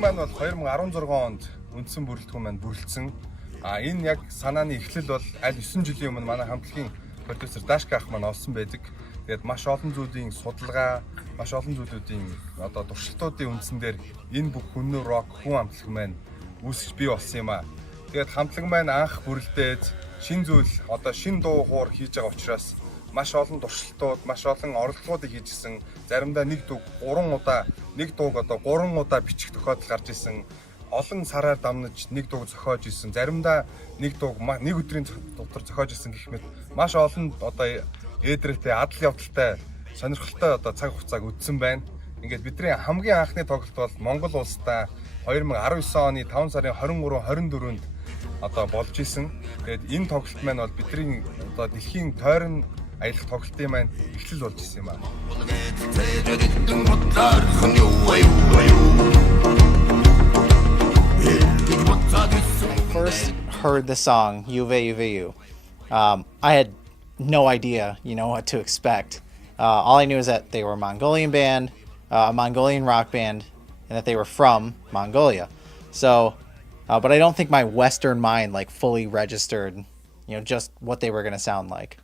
маань бол 2016 онд үндсэн бүрэлдэхүүн маань бүрэлдсэн. Энэ яг санааны эхлэл бол аль 9 жилийн өмнө манай хамтлагийн продюсер Дашка ах маань олсон байдаг. Тэгээд маш олон зүйлийн судалгаа, маш олон зүйлүүдийн одоо туршилтуудын үндсэн дээр энэ бүх хүн рок хүн хамтлаг маань үүсэж бий болсон юм аа. Тэгээд хамтлаг маань анх бүрэлдээд шин зүйл одоо шин дуу хуур хийж байгаа учраас маш олон туршилтууд, маш олон оролдлогуудыг хийжсэн. Заримдаа нэг дууг 3 удаа бичих тохиолдол гарч исэн. Олон сараар дамнаж нэг дууг зохиож исэн. Заримдаа нэг дууг нэг өдрийн дотор зохиож исэн гэх мэт маш олон одоо ээдрэлтэй, адал явдалтай, сонирхолтой одоо цаг хугацааг үдсэн байна. Ингээд бидний хамгийн анхны тоглолт бол Монгол улстай 2019 оны 5 сарын 23-24-нд одоо болж исэн. Тэгээд энэ тоглолт маань бол бидний одоо дэлхийн тойрон аялах тоглолтын маань эхлэл болж исэн юм аа. First heard the song Yuve Yuve Yu. I had no idea, what to expect. All I knew is that they were a Mongolian band, a Mongolian rock band, and that they were from Mongolia. So, but I don't think my Western mind fully registered, just what they were going to sound like.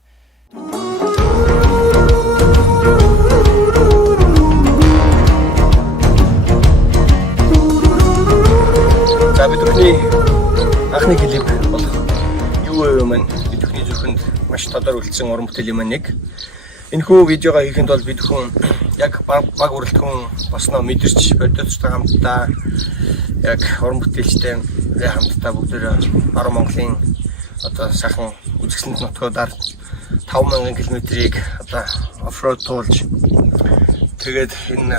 За бидний анхны клип болох Юve Yuve маань бидний зөвхөнд маш тодор үлдсэн уран бүтээлийн маань нэг. Энэхүү видеого хийхэд бол бид хүн яг баг бүрэлдэхүүн босноо мэдэрч продюсертэй хамтдаа яг уран бүтээлчтэй хамтдаа бүгдөө баруун Монголын одоо сайхан үзэсгэлэнт нутгуудаар 5000 км-ийг одоо оффроуд туулж тэгээд энэ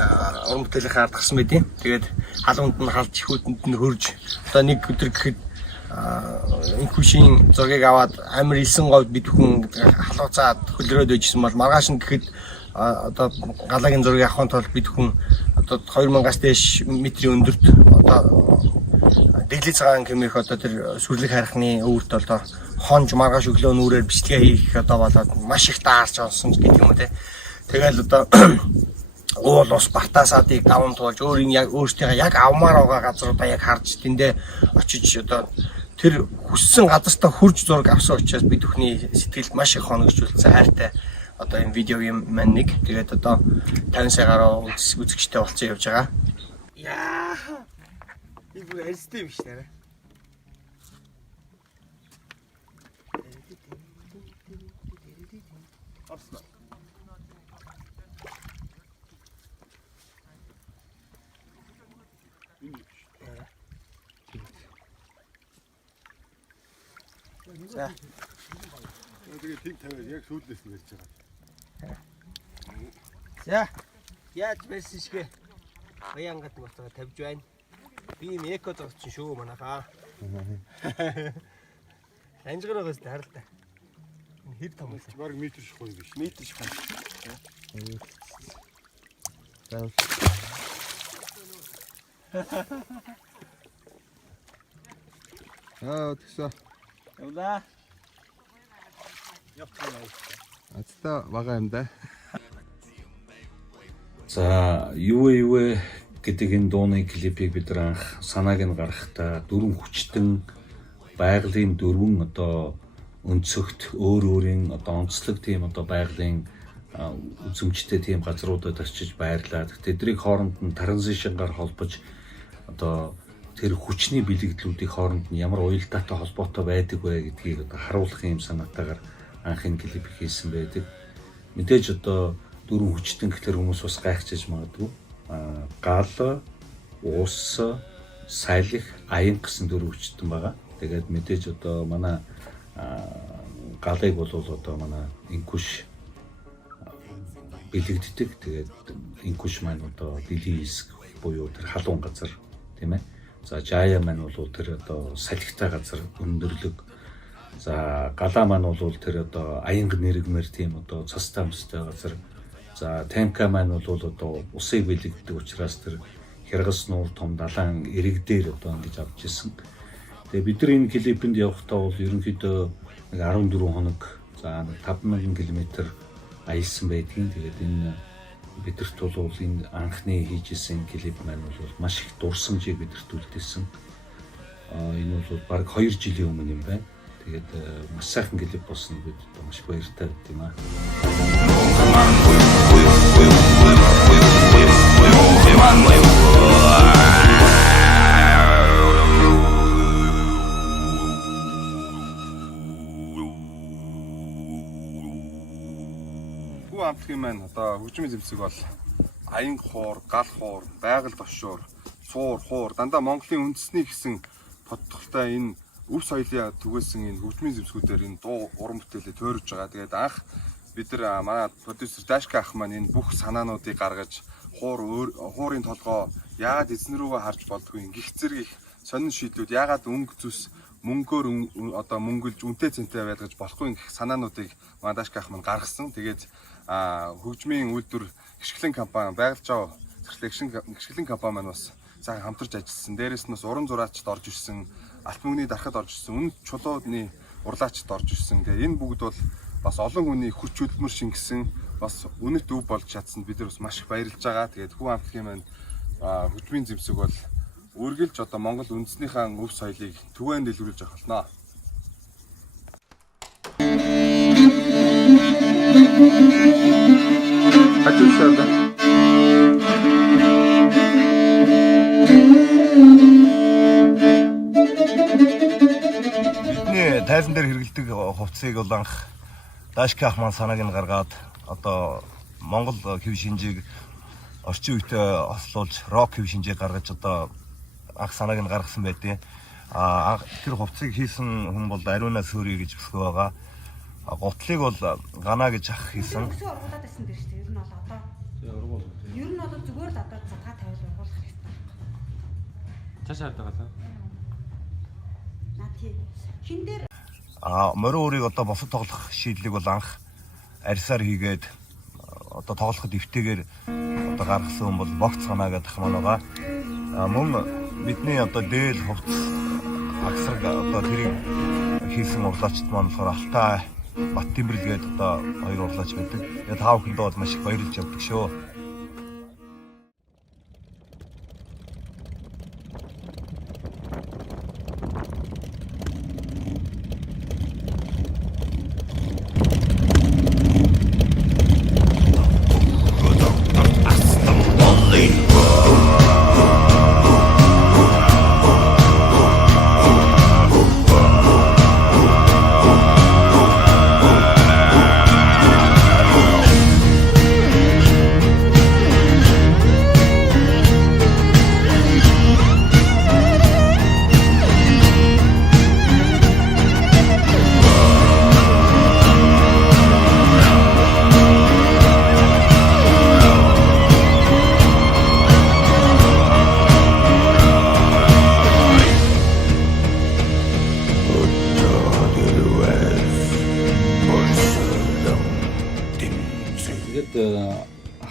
уран бүтээлийнхээ ард гарсан байдیں۔ Тэгээд халуунд нь халж ихүүдэнд нь хөрж одоо нэг өдөр гэхэд энэ хүшийн зургийг аваад амар илсэн говьд бид хүн халууцаад хөлрөөд байжсэн бол маргааш нь гэхэд одоо галагийн зургийг авахын тулд бид хүн одоо 2000-аас дээш метрийн өндөрт одоо дэглээ цагаан хэмээх одоо тэр сүрлэг харихны өвөрт одоо хонж маргааш өглөө нүрээр бичлэгээ хийх одоо болоод маш их даарч онсон гэх юм уу те. Тэгэл одоо уул ус бартаасаадыг даван туулж өөртөө яг авмаар байгаа газруудаа яг харж тэндээ очиж одоо тэр хүссэн газартаа хурж зураг авсан учраас бид бүхний сэтгэлд маш их хоногжуулсан хайртай одоо энэ видеогийн маань нэг. Тэгээд одоо 50 сая гаруй үзэгчтэй болцсон явж байгаа. Яа. Иbu арьстай биш нэрэ. Авсан. За. Тэгээд тийг тавиад яг сүүлдээс нь ярьж байгаа. За. Яаж байсан шигэ. Баянгад болтоо тавьж байна. Би эко зогссон шүү манайхаа. Анжгарагаас харал та. Хэд том вэ? Бараг метр шихгүй биш. Метр шихгүй. За. Тэгсэн. Явлаа. Ацта бага юм да. За, Yuve Yuve гэдэг энэ дууны клипийг бид анх санааг нь гаргахдаа дөрвөн хүчтэн байгалийн дөрвөн одоо өнцөгт өөр өөрийн одоо онцлог тийм одоо байгалийн үзэмжтэй тийм газруудад очиж байрлаад тэдний хооронд нь транзишнгаар холбож одоо тэр хүчний бэлэгдлүүдийн хооронд нь ямар уялдаатай холбоотой байдаг вэ гэдгийг одоо харуулах юм санаатаагаар анх энэ клип хийсэн байдаг. Мэдээж одоо дөрвөн хүчтэн гэхэлэр хүмүүс бас гайхчихж магадгүй. Гал, ус, салхи, аян гэсэн дөрвөн хүчтэн байгаа. Тэгээд мэдээж одоо манай галыг бол одоо манай инкуш бэлэгддэг. Тэгээд инкуш маань одоо бэлгийн хэсэг буюу тэр халуун газар тийм ээ. За жая маань бол тэр одоо салхитай газар өндөрлөг. За галаа маань бол тэр одоо аянг нэргмэр тийм одоо цастай мөстэй газар. За танка маань бол одоо усыг бэлэгддэг учраас тэр хяргас нуур том далайн эрэг дээр одоо ингэж авч ирсэн. Тэгээ бид нар энэ клипэнд явахдаа бол ерөнхийдөө нэг 14 хоног за 5000 км аялсан байдгийн. Тэгээд энэ бидэрт бол энэ анхны хийжсэн клип маань бол маш их дурсамжийг бидэрт үлдээсэн. Энэ бол баг 2 жилийн өмнө юм байна. Тэгээд маш сайхан клип болсон бид маш баяртай байт юм аа. Хүү амтлагын маань одоо хөгжмийн зэмсэг бол аян хуур, гал хуур, байгаль тошуур, суур, хуур дандаа Монголын үндэсний гэсэн тодтолтой энэ өв соёлын түгээсэн энэ хөгжмийн зэмсгүүдээр энэ дуу уран бүтээлээ тойрж байгаа. Тэгээд анх бид нар манай продюсер Дашка ах маань энэ бүх санаануудыг гаргаж хуурын толгоо яагаад эзэн рүүгээ харж болдгүй гих зэрэг их сонин шийдлүүд яагаад өнгө зүс мөнгөөр одоо мөнгөлж үнэтэй цэнтэй байлгаж болохгүй гэх санаануудыг манай Дашка ах маань гаргасан. Тэгээд хөгжмийн үйлдвэр гიშгэлэн компани байгуулж байгаа гიშгэлэн компани маань бас сайхан хамтарч ажилласан. Дээрээс нь бас уран зураачд орж ирсэн, алт мөнгөний дарахад орж ирсэн, үнэ чулууны урлагчд орж ирсэн. Тэгээ энэ бүгд бол бас олон хүний хүч хөдөлмөр шингэсэн, бас үнэт өв болж чадсанд бид нар бас маш их баярлж байгаа. Тэгээд хүү амтлагын маань хөгжмийн зэмсэг бол үргэлж одоо Монгол үндэснийхээ өв соёлыг түгээн дэлгэрүүлж авах болно. Бидний тайлан дээр хэрэглэдэг хувцсыг бол анх Дашка ах маань санааг нь гаргаад одоо Монгол хэв шинжийг орчин үетэй ослуулж рок хэв шинжийг гаргаж одоо анх санааг нь гаргасан байдیں۔ Тэр хувцсыг хийсэн хүн бол Ариуна Сүри гэж бүсгүй байгаа. Готлыг бол Гана гэж ах хийсэн. Ургуулад байсан дэр шүү дээ. Ер нь бол одоо. Ер нь бол зүгээр л одоо цатгаа тавиул ургуулах хэрэгтэй. Цаашаа хадгалаа. Наа тий. Хин дээр Морин өөрийг одоо босод тоглох шийдлийг бол анх арьсаар хийгээд одоо тоглоход эвтэйгээр одоо гаргасан хүн бол богц Гана гэдэг ах маань байгаа. Мөн бидний одоо дээл хувцс агсраг одоо тэрийг хийсэн урлаачд маань болохоор Алтай Бат Тэмбэрлгээд одоо хоёр урлаач байдаг. Тэгээд таа бүхэндээ бол маш их баярлж явдаг шүү.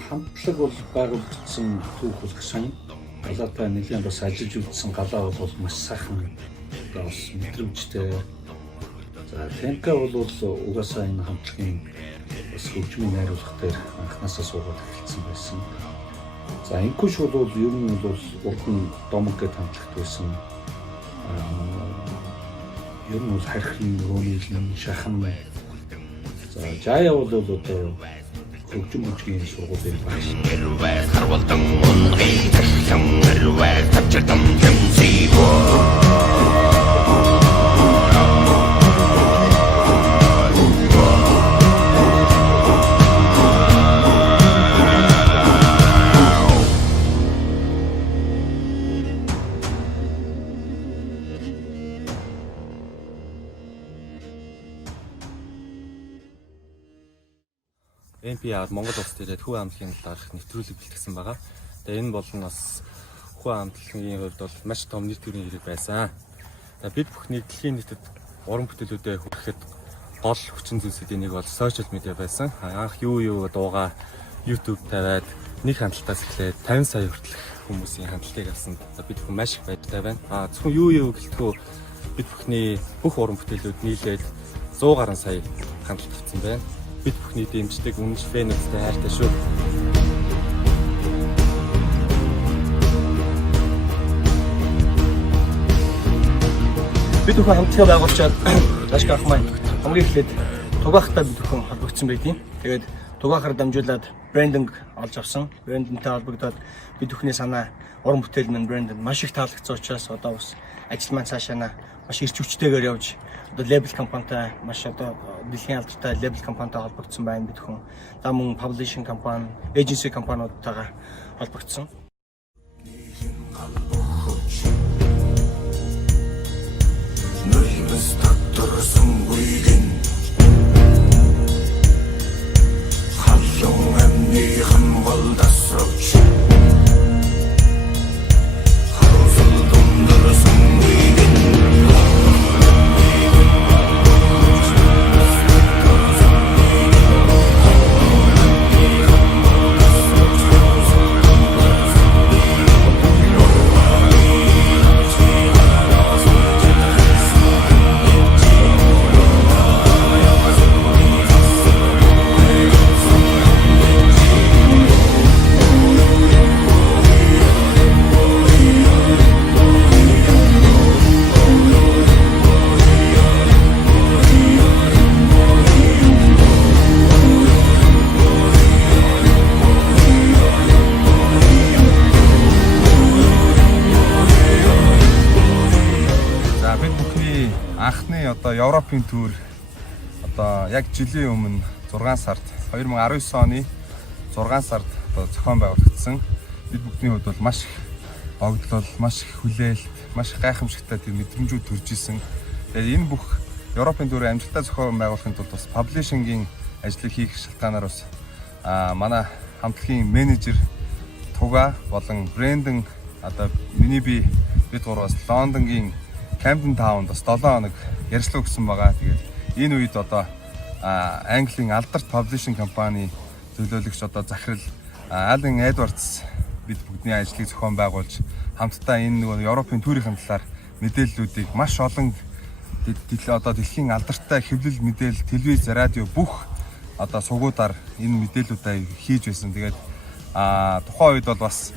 Хамтлаг бол байгуулагдсан түүх бол Кhaan галаатай нэлийн бас ажиллаж үлдсэн галаа бол маш сайхан бас мэдрэмжтэй. За Тенка бол угаасаа энэ хамтлагийн бас хөгжмийн найруулга дээр анхнаасаа суугаад эхэлсэн байсан. За Инкуш бол ер нь бол урдан домог гэдэг хамтлагт байсан. Ер нь бол харьхын рөөнийн шахан. За Жая бол одоо хөгжим бүжгийн сургуулийн багш. Харвалдан унгийн тархсан нэрвэр тавчирдан тэмцээгөө. MP аваад Монгол улс дээр хүү амтлагын талаарх нэвтрүүлэг бэлтгэсэн байгаа. Тэгээ энэ бол бас хүү амтлагын хувьд бол маш том нийт төрийн хэрэг байсан. Бид бүхний дэлхийн нийтэд уран бүтээлүүдэд хүрэхэд гол хүчин зүйлсийн нэг бол сошиал медиа байсан. Анх юу дуугаа YouTube тавиад нэг хандлтаас эхлээд 50 сая хүртэлх хүмүүсийн хандлтыг авсан. Бид бүхэн маш их баяртай байна. Зөвхөн юу гэлтгөө бид бүхний бүх уран бүтээлүүд нийлээд 100 гаруй сая хандлт авсан байна. Бид бүхний дэмждэг үнэн фэнүүдтэй хайртай шүү. бид бүхэн хамтдаа байгуулчаад Дашка ах маань хамгийн эхлээд тугаахтай бид бүхэн холбогдсон байдیں۔ Тэгээд тугаахаар дамжуулаад брендинг олж авсан. Брендинтэй холбогдоод бид бүхний санаа уран бүтээл мэн брэнд маш их таалагдсан учраас одоо бас ажил маань цаашаа маш ирч хүчтэйгээр явж одоо лейбл компанитай маш одоо дэлхийн алдартай лейбл компанитай холбогдсон байна бид бүхэн. За мөн publishing компани, agency компаниудтайгаа холбогдсон. Анхны одоо Европын төр одоо яг жилийн өмнө 6 сард 2019 оны 6 сард одоо зохион байгуулагдсан. Бид бүхний хувьд бол маш их огтлол, маш их хүлээлт, маш их гайхамшигтай тийм мэдрэмжүүд төрж исэн. Тэгээд энэ бүх Европын төр амжилттай зохион байгуулахын тулд бас паблишингийн ажлыг хийх шалтгаанаар бас манай хамтлагийн менежер Туга болон брендинг одоо миний бид гур бас Лондонгийн Camden Town-д бас 7 хоног ярьцлага өгсөн байгаа. Тэгээд энэ үед одоо Английн алдарт паблишинг компани төлөөлөгч одоо захирал Ален Эдвардс бид бүгдний ажлыг зохион байгуулж хамтдаа энэ нөгөө Европын түүхийн талаар мэдээллүүдийг маш олон одоо дэлхийн алдартай хэвлэл мэдээлэл, телевиз, радио бүх одоо сугуудаар энэ мэдээллүүдээ хийж байсан. Тэгээд тухайн үед бол бас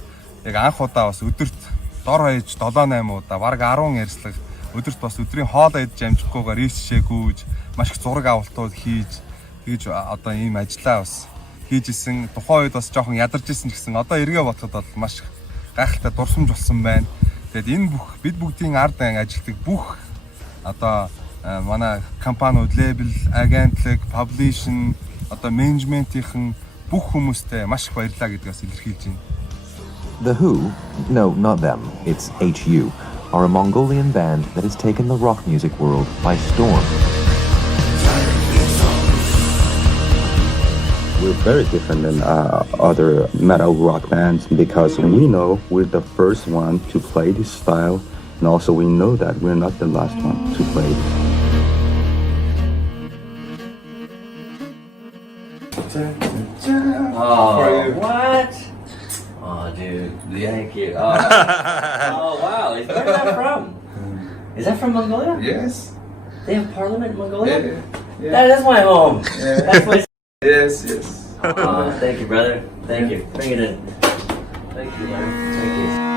яг анх удаа бас өдөрт дор хаяж 7-8 удаа бараг 10 ярьцлага өдөрт бас өдрийн хоол идэж амжихгүйгээр ивсшээ гүйж маш их зураг авалтууд хийж тэгж одоо ийм ажиллаа бас хийж исэн. Тухайн үед бас жоохон ядарч исэн ч гэсэн одоо эргээ бодоход бол маш гайхалтай дурсамж болсон байна. Тэгэд энэ бүх бид бүгдийн ард ажилтдаг бүх одоо манай компаниуд, лейбл, агентлаг, паблишн, одоо менежментийн бүх хүмүүстээ маш их баярлалаа гэдгээс илэрхийлж байна. The Who, no, not them, it's HU, are a Mongolian band that has taken the rock music world by storm. We're very different than other metal rock bands because we know we're the first one to play this style, and also we know that we're not the last one to play it. Oh, what? Oh, dude, thank you. Oh, oh wow, where's that from? Is that from Mongolia? Yes. They have parliament in Mongolia? Yeah. That is my home. Yeah. That's my... Yes, yes. Oh, thank you, brother. Thank you. Bring it in. Thank you, brother. Thank you.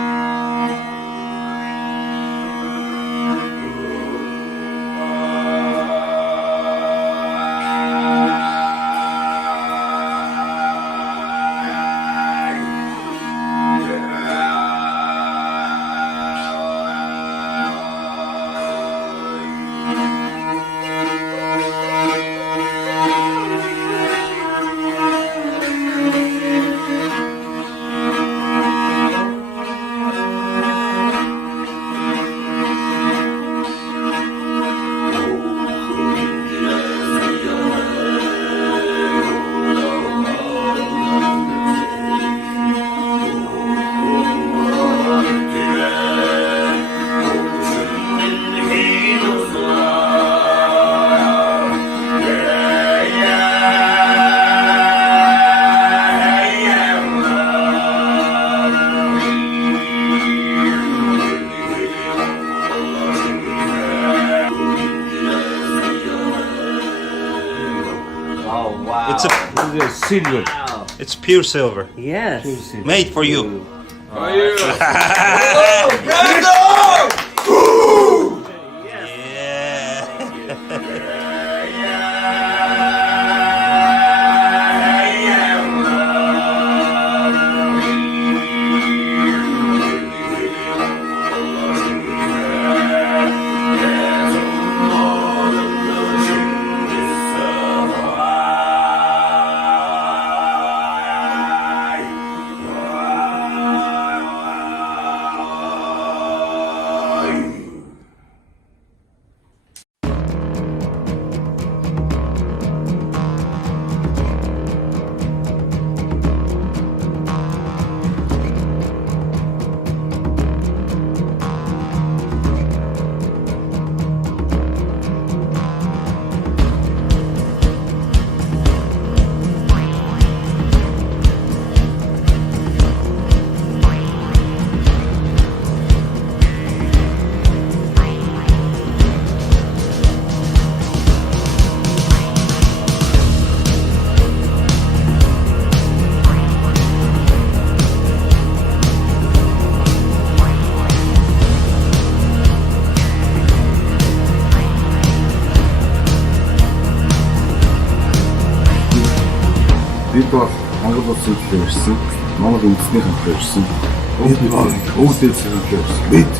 Silver. Wow. It's pure silver. Yes. Made for you. Oh, Yeah. Бид бол Монгол улсын төлөө ирсэн. Монгол үндэсний хамтран ирсэн. Өвд дэд хамтран ирсэн. Бид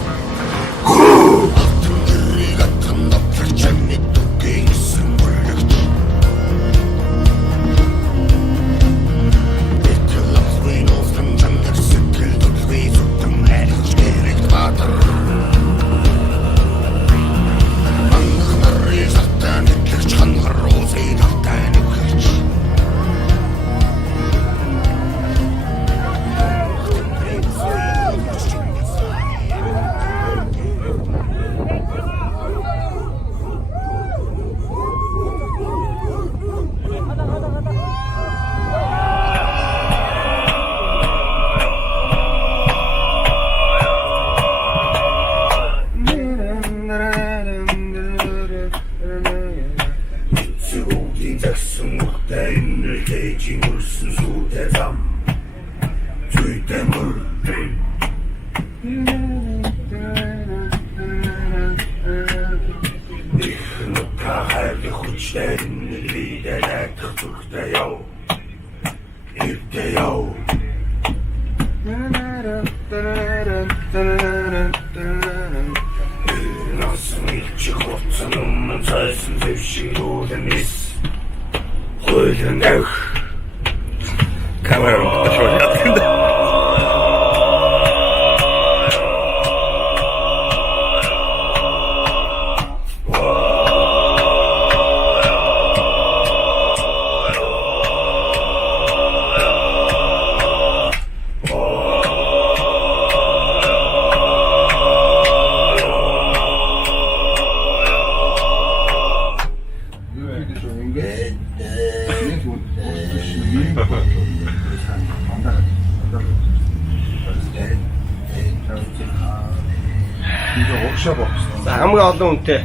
хамгийн олон үнэтэй.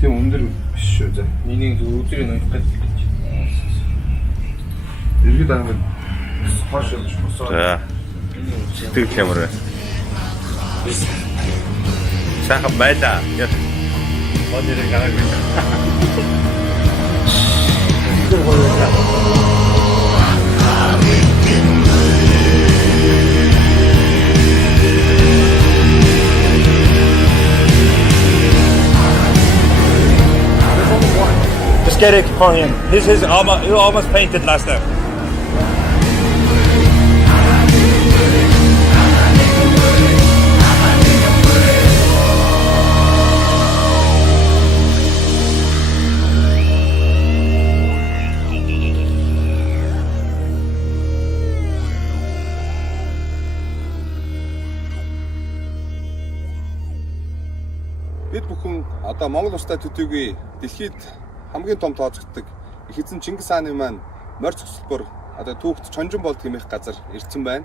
тийм өндөр биш шүү дээ. Миний өдрийн нөхөд гэж. Иргэд ангид хоош явж босоо. За. Сэтгэл ямар вэ? Сайхан байлаа. Бодорыг гараагүй. Just get it for him. This is almost painted last time. Бид бүхэн одоо Монгол улстай төдийгүй дэлхийд хамгийн том тооцогддог их эзэн Чингис хааны маань морь цогцлбор одоо түүхт Tsonjin Boldog хэмээх газар ирсэн байна.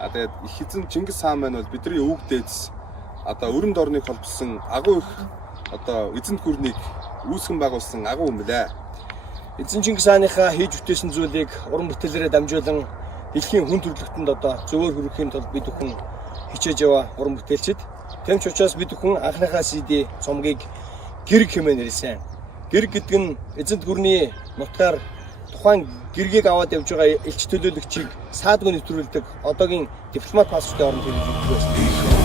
Тэгээд их эзэн Чингис хаан маань бол бидний өвөг дээдс одоо өрөнд орныг холбосон агуу их одоо эзэнт гүрнийг үүсгэн байгуулсан агуу юм лээ. Эзэн Чингис хааныхаа хийж бүтээсэн зүйлийг уран бүтээлээрээ дамжуулан дэлхийн хүн төрөлхтөнд одоо зөвөр хүрэхийн тулд бид бүхэн хичээж яваа уран бүтээлчид. Тэмч учраас бид бүхэн анхныхаа CD цомгийг Gereg хэмээн нэрлсэн. Gereg гэдэг нь эзэнт гүрний нутгаар тухайн гэргийг аваад явж байгаа элч төлөөлөгчийг саадгүй нэвтрүүлдэг одоогийн дипломат паспортын оронд хэрэгжүүлдэг байсан.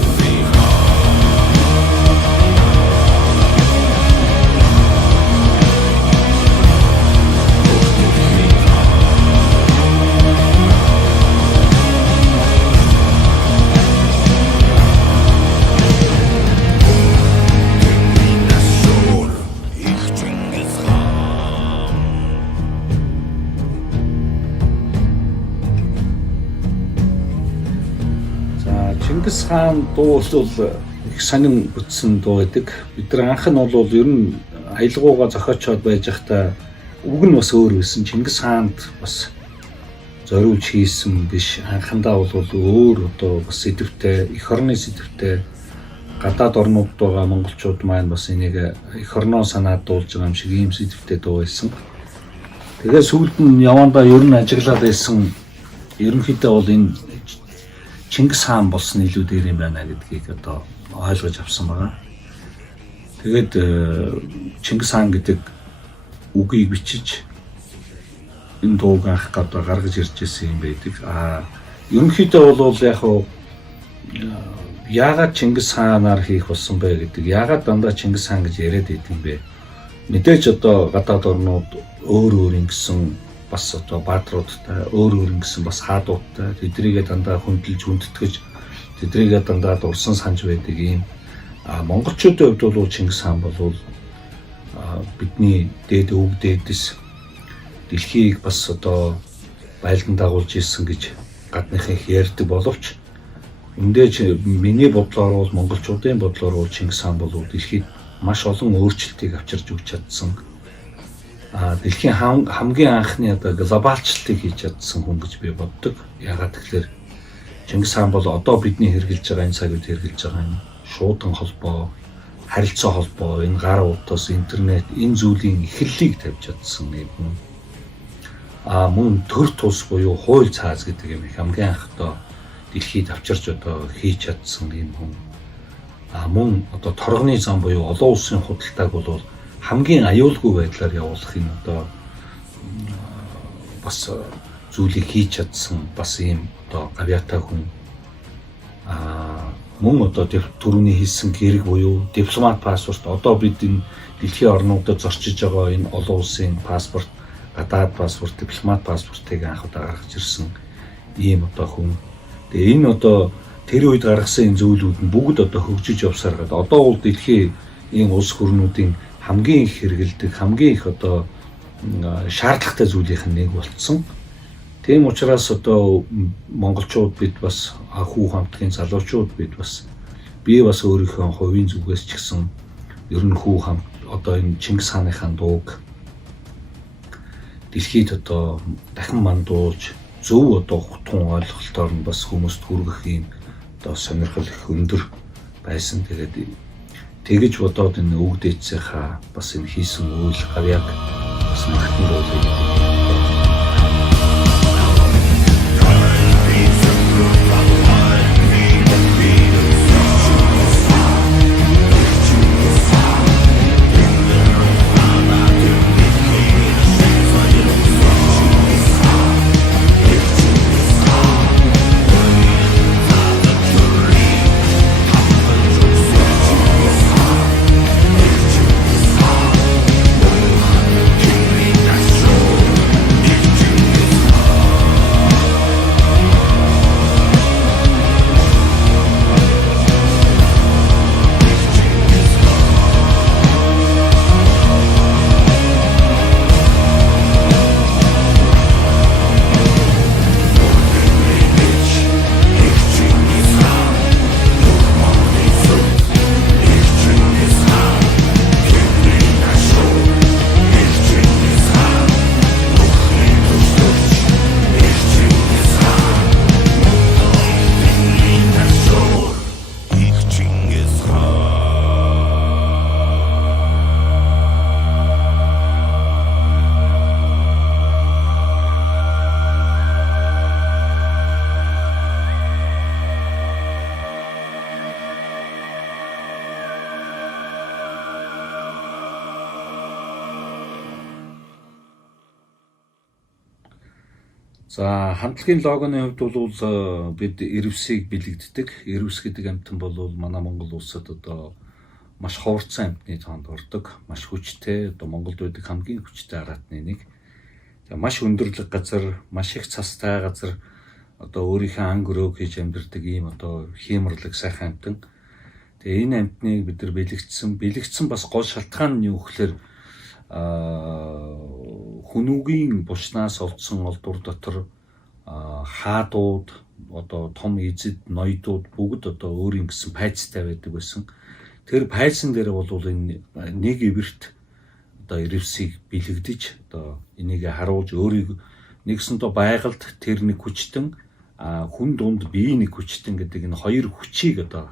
Чингис хаан дуу бол их сонин бүтсэн дуу гэдэг. Бид нар анх нь бол ер нь аялгаугаа зохиочоод байж байхдаа үг нь бас өөр байсан. Чингис хаанд бас зориулж хийсэн биш. Анхандаа бол өөр одоо бас сэдвтэй, эх орны сэдвтэй гадаад орнууд байгаа монголчууд маань бас энийг эх орноо санаад дуулж байгаа юм шиг ийм сэдвтэй дуу байсан. Тэгээ сүүлд нь явандаа ер нь ажиглаад байсан. Ерөнхийдөө бол энэ Чингис хаан болсон илүү дээр юм байна гэдгийг одоо ойлгож авсан байгаа. Тэгээд Чингис хаан гэдэг үгийг бичиж энэ дууг анх гадаа гаргаж ирж ирсэн юм байдаг. Ерөнхийдөө бол яг яагаад Чингис хаанаар хийх болсон бэ гэдэг, яагаад дандаа Чингис хаан гэж яриад идэв юм бэ? Мэдээж одоо гадаад орнууд өөр ингэсэн бас одоо баатруудтай, өөр ингэсэн бас хаадуудтай тэдрийгээ дандаа хөндлөж хүндэтгэж тэдрийгээ дандаа дурсан санаж байдаг юм. Монголчуудын хувьд бол Чингис хаан бол бидний дээд өвөг дээдэс дэлхийг бас одоо байлдан дагуулж ирсэн гэж гадныхан их ярьдаг боловч эндээ миний бодлоор бол монголчуудын бодлоор бол Чингис хаан бол дэлхийд маш олон өөрчлөлтийг авчирч өгч чадсан. Дэлхийн хамгийн анхны одоо глобалчлалтыг хийж чадсан хүн гэж би боддог. Яагаад тэгэхээр Чингис хаан бол одоо бидний хэрэгжилж байгаа энэ цаг үед хэрэгжилж байгаа юм шуудан холбоо, харилцаа холбоо, энэ гар утас, интернет, энэ зүйлийн эхлэлийг тавьж чадсан юм хүн. Мөн төр тус буюу хууль цааз гэдэг юм их хамгийн анх одоо дэлхийд авчирч одоо хийж чадсан юм хүн. Мөн одоо торгоны зам буюу олон улсын худалдааг бол хамгийн аюулгүй байдлаар явуулах энэ одоо бас зүйлийг хийж чадсан бас ийм одоо гавьяатай хүн. Мөн одоо түрүүний хэлсэн Gereg буюу дипломат паспорт одоо бид энэ дэлхийн орнуудад зорчиж байгаа энэ олон улсын паспорт, гадаад паспорт, дипломат паспортыг анх удаа гаргаж ирсэн ийм одоо хүн. Тэгээ энэ одоо тэр үед гаргасан энэ зүйлүүд нь бүгд одоо хөгжиж явсаар гад одоо бол дэлхийн ийм улс гүрнүүдийн хамгийн их хэрэгэлдэг, хамгийн их одоо шаардлагатай зүйлийнх нь нэг болцсон. Тийм учраас одоо монголчууд бид бас хүү хамтгийн залуучууд бид бас би бас өөрийнхөө хувийн зүгээс ч гэсэн ер нь хүү хамт одоо энэ Чингис хааныхаа дууг дэлхийд одоо дахин мандуулж зөв одоо хутгун ойлголтоор нь бас хүмүүст хүргэх юм одоо сонирхол их өндөр байсан. Тэгээд тэгэж бодоод энэ өвөг дээдсийнхаа бас энэ хийсэн үйл гавьяаг бас магтан дуулыг За хамтлагийн логоны хувьд бол бид ирвсийг бэлэгддэг. Ирвс гэдэг амьтан бол манай Монгол улсад одоо маш ховорцсон амьтны тоонд ордог. Маш хүчтэй, одоо Монголд байдаг хамгийн хүчтэй араатны нэг. За маш өндөрлөг газар, маш их цастай газар, одоо өөрийнхөө ан гөрөөг хийж амьдардаг ийм одоо хиймэрлэг сайхан амьтан. Тэгээ энэ амьтныг бид нар бэлэгдсэн бас гол шалтгаан нь юу гэхээр хүнүүгийн булчнаас олдсон олдвор дотор хаадууд одоо том эзэд ноёдууд бүгд одоо өөрийн гэсэн пайцтай байдаг байсан. Тэр пайцсан дээр бол энэ нэг ивэрт одоо ирвсийг бэлэгдэж одоо энийг харуулж өөрийг нэгсэнтөө байгальд тэр нэг хүчтэн хүн дунд бие нэг хүчтэн гэдэг энэ хоёр хүчийг одоо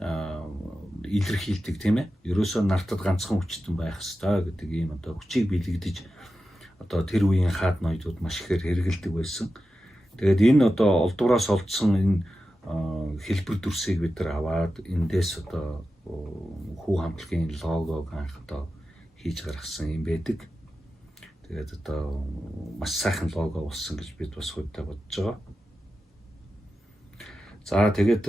илэрхийлдэг тийм ээ. Ерөөсөө нартад ганцхан хүчтэн байх ёстой гэдэг ийм одоо хүчийг бэлэгдэж одоо тэр үеийн хаад ноёдууд маш ихээр хэрэгэлдэг байсан. Тэгээд энэ одоо олдвороос олдсон энэ хэлбэр дүрсийг бид нар аваад эндээс одоо хүү хамтлагийн логог анх одоо хийж гаргасан юм байдаг. Тэгээд одоо маш сайхан лого болсон гэж бид бас худаа бодож байгаа. За тэгээд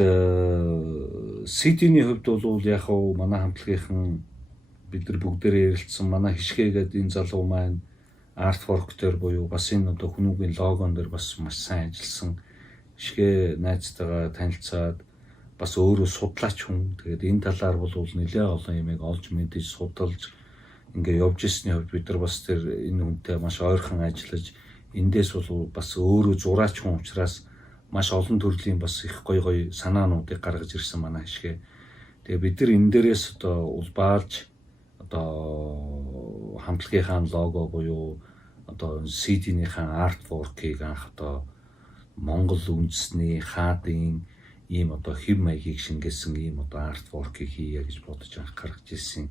CD-ний хувьд бол яг хав манай хамтлагийнхан бид нар бүгдээрээ ярилцсан манай хишгээгээд энэ залуу маань артворк дээр буюу бас энэ одоо хүмүүгийн логон дээр бас маш сайн ажилласан. Хишгээ найзтайгаа танилцаад бас өөрөө судлаач хүн. Тэгээд энэ талаар бол нэлээд олон юмыг олж мэдэж судалж ингээ явж ирсний хувьд бид нар бас тэр энэ хүнтэй маш ойрхон ажиллаж эндээс бол бас өөрөө зураач хүн учраас маш олон төрлийн бас их гоё санаануудыг гаргаж ирсэн манай хишгээ. Тэгээ бид нар энэ дээрээс одоо улбаалж одоо хамтлагийнхаа лого буюу одоо CD-ийнхаа артворкийг анх одоо Монгол үндэсний хаадын ийм одоо хэв маягийг шингээсэн ийм одоо артворкийг хийе гэж бодож анх гаргаж ирсэн.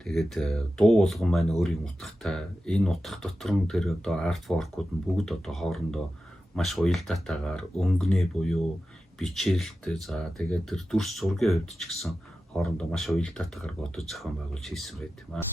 Тэгээд дуу болгон маань өөрийн утгатай энэ утга дотор нь тэр одоо артворкууд нь бүгд одоо хоорондоо маш уялдаатайгаар өнгөнөө буюу бичээлтэй за тэгээд тэр дүрс зургийн хувьд ч гэсэн хоорондоо маш уялдаатайгаар бодож зохион байгуулж хийсэн байт юм аа.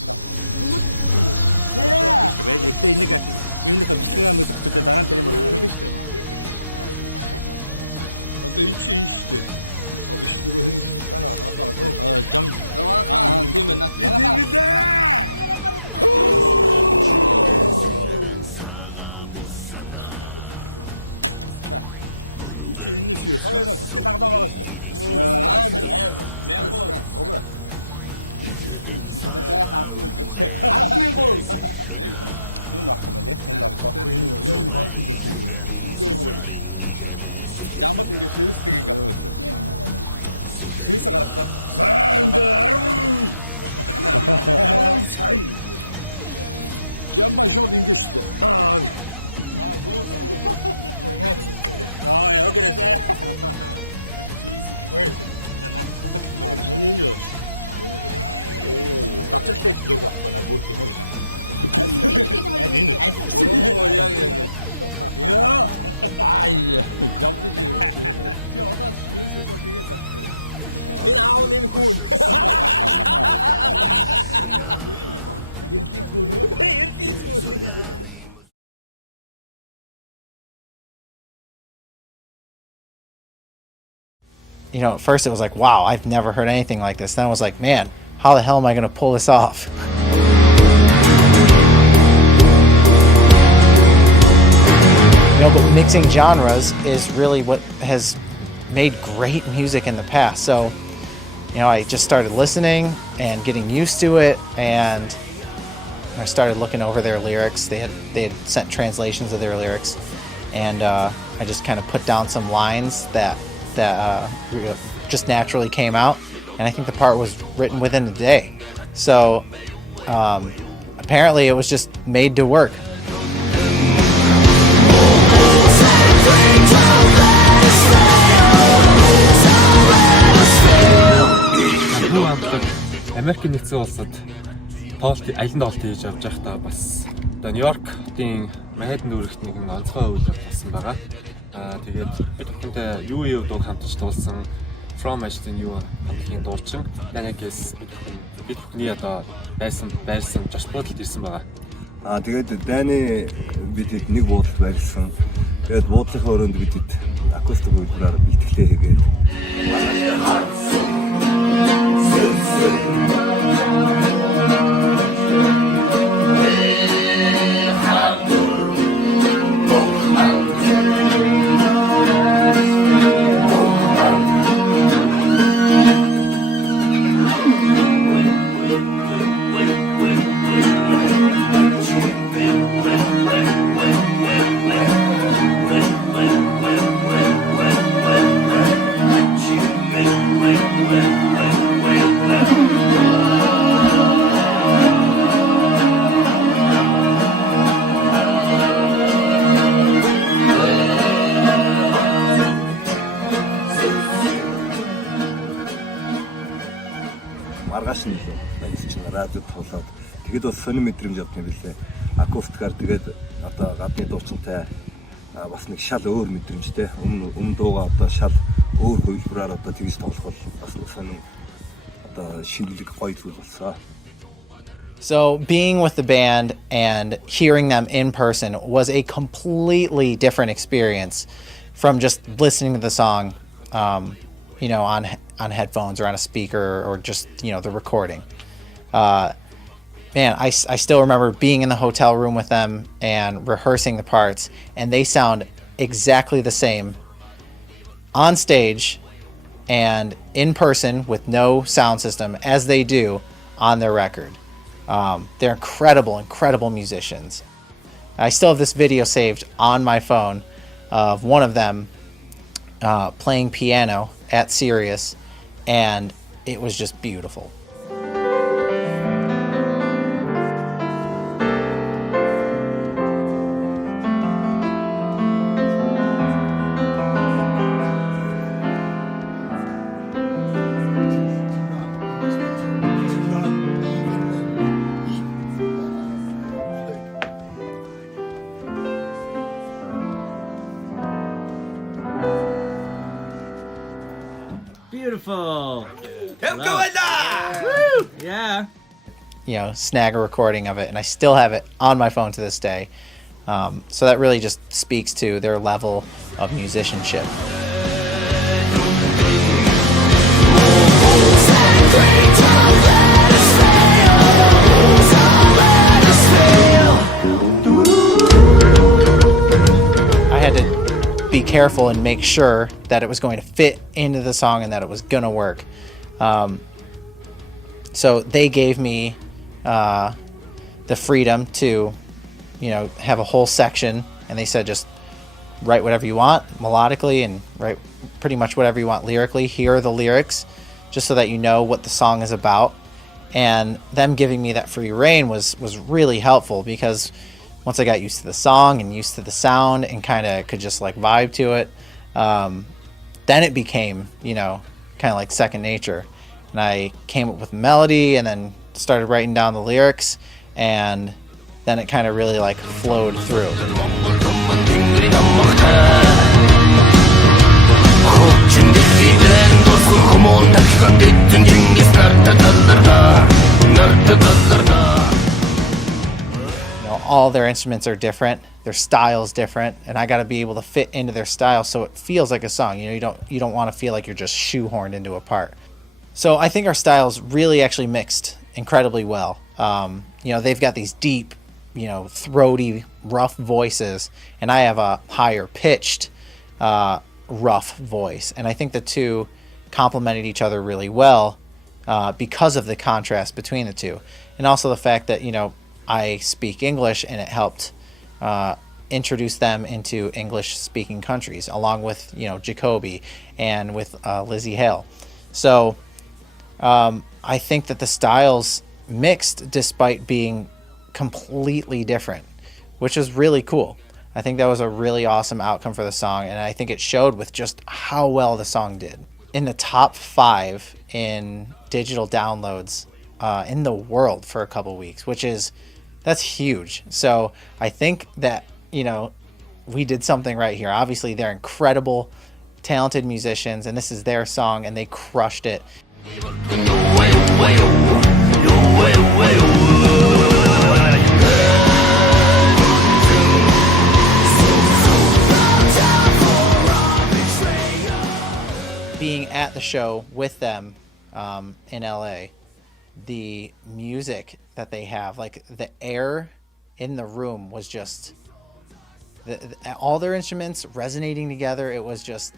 You know, at first it was like, wow, I've never heard anything like this. Then I was like, man, how the hell am I going to pull this off? You know, but mixing genres is really what has made great music in the past. So, you know, I just started listening and getting used to it, and I started looking over their lyrics. They had sent translations of their lyrics, and I just kind of put down some lines that just naturally came out, and I think the part was written within a day. So apparently it was just made to work. Америкийн нэгдсэн улсад айлын тоглолт хийж явж байхдаа бас одоо Нью-Йоркийн Манхэттен дүүрэгт нэгэн онцгой үйлдэл болсон байгаа. Тэгээд бид бүхэнтэй Yuve Yuve Yu хамтарч дуулсан From Ashton Yu хамтлагийн дуучин Yanagis бид бүхний одоо байрсан жаш буудалд ирсэн байгаа. Тэгээд дайны бидэд нэг буудалд байрлсан. Тэгээд буудлынхаа өрөөнд бидэд акустик үйлдвэрээр бэлтгэлээ хийгээд маргааш нь чинь радиод туулаад тэгэд бас сонир мэдрэмж авдаг юм билээ. Акустикаар тэгээд одоо гадны дуучинтай бас нэг шал өөр мэдрэмжтэй. Өмнө дуугаа одоо шал өөр хувилбараар одоо тэгж тоглох бол бас нэг сонин одоо шинэлэг гоё зүйл болсон. So being with the band and hearing them in person was a completely different experience from just listening to the song, you know, on headphones or on a speaker or just, you know, the recording. Man, I still remember being in the hotel room with them and rehearsing the parts, and they sound exactly the same on stage and in person with no sound system as they do on their record. They're incredible musicians. I still have this video saved on my phone of one of them playing piano at Sirius, and it was just beautiful. Beautiful. Yeah. You know, snag a recording of it, and I still have it on my phone to this day. So that really just speaks to their level of musicianship. I had to be careful and make sure that it was going to fit into the song and that it was gonna work. So they gave me the freedom to, you know, have a whole section, and they said just write whatever you want melodically and write pretty much whatever you want lyrically. Here are the lyrics, just so that you know what the song is about. And them giving me that free reign was really helpful, because once I got used to the song and used to the sound and kind of could just like vibe to it, then it became, you know, kind of like second nature. And I came up with melody and then started writing down the lyrics, and then it kind of really like flowed through. You know, all their instruments are different, their style's different, and I got to be able to fit into their style so it feels like a song. You know, you don't want to feel like you're just shoehorned into a part. So I think our styles really actually mixed incredibly well. You know, they've got these deep, you know, throaty, rough voices, and I have a higher pitched, rough voice. And I think the two complemented each other really well because of the contrast between the two. And also the fact that, you know, I speak English, and it helped introduce them into English-speaking countries, along with, you know, Jacoby and with Lizzie Hale. So I think that the styles mixed despite being completely different, which is really cool. I think that was a really awesome outcome for the song, and I think it showed with just how well the song did. In the top 5 in digital downloads in the world for a couple weeks, that's huge. So I think that, you know, we did something right here. Obviously, they're incredible, talented musicians, and this is their song, and they crushed it. Being at the show with them in LA, the music that they have, like the air in the room was just all their instruments resonating together. It was just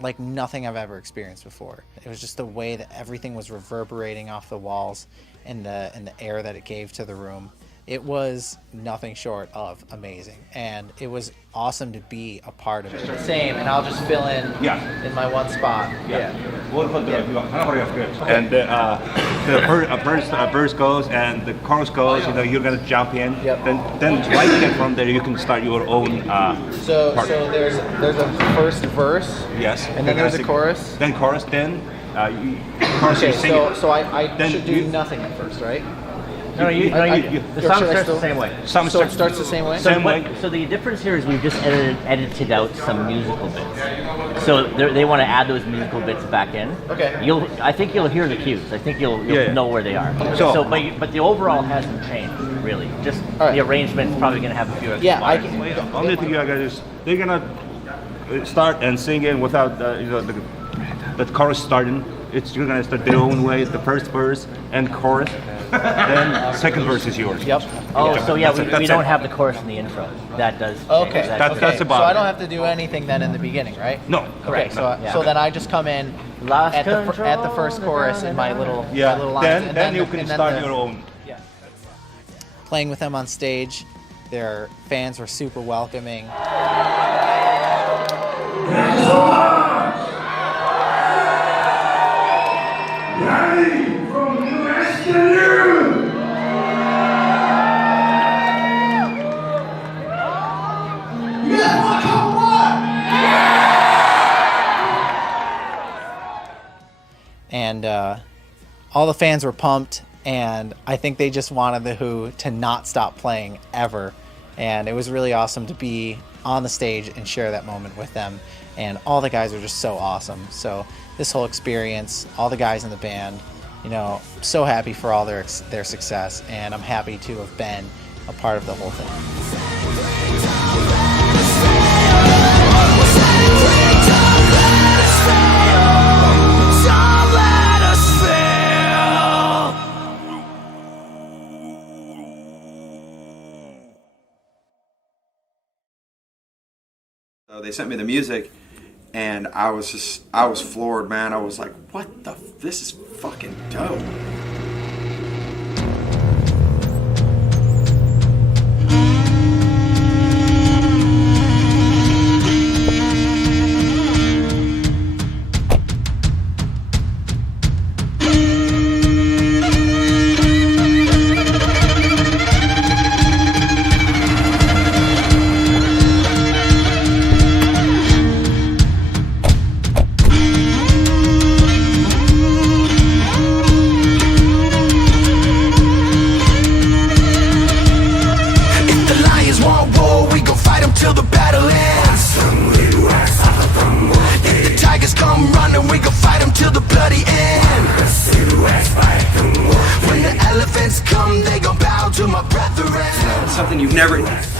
like nothing I've ever experienced before. It was just the way that everything was reverberating off the walls and the air that it gave to the room. It was nothing short of amazing, and it was awesome to be a part of it. Same, and I'll just fill in in my one spot. And the verse goes and the chorus goes. You know, you're gonna jump in. Then right then from there you can start your own part. So there's a first verse. Yes. And then there's a chorus. Then chorus. Then chorus. Okay, you sing it. so I should do nothing at first, right? No, the song starts the same way. So it starts the same way? So the difference here is we've just edited out some musical bits. So they want to add those musical bits back in. Okay. I think you'll hear the cues. I think you'll know where they are. But the overall hasn't changed really. Just the arrangement's probably going to have a few extra lines. The only thing I got is they're gonna start and sing it without the chorus starting. You're gonna start their own way. The first verse and chorus, then second verse is yours. Yep. Oh, so we don't have the chorus in the intro. That does. Okay. That's about. So I don't have to do anything then in the beginning, right? No. Okay. So then I just come in at the first chorus in my little lines. Then you can start your own. Playing with them on stage, their fans were super welcoming. And all the fans were pumped, and I think they just wanted The Who to not stop playing ever. And it was really awesome to be on the stage and share that moment with them. And all the guys are just so awesome. So this whole experience, all the guys in the band, so happy for all their success, and I'm happy to have been a part of the whole thing. So they sent me the music, and I was floored, man. I was like, what the, this is fucking dope.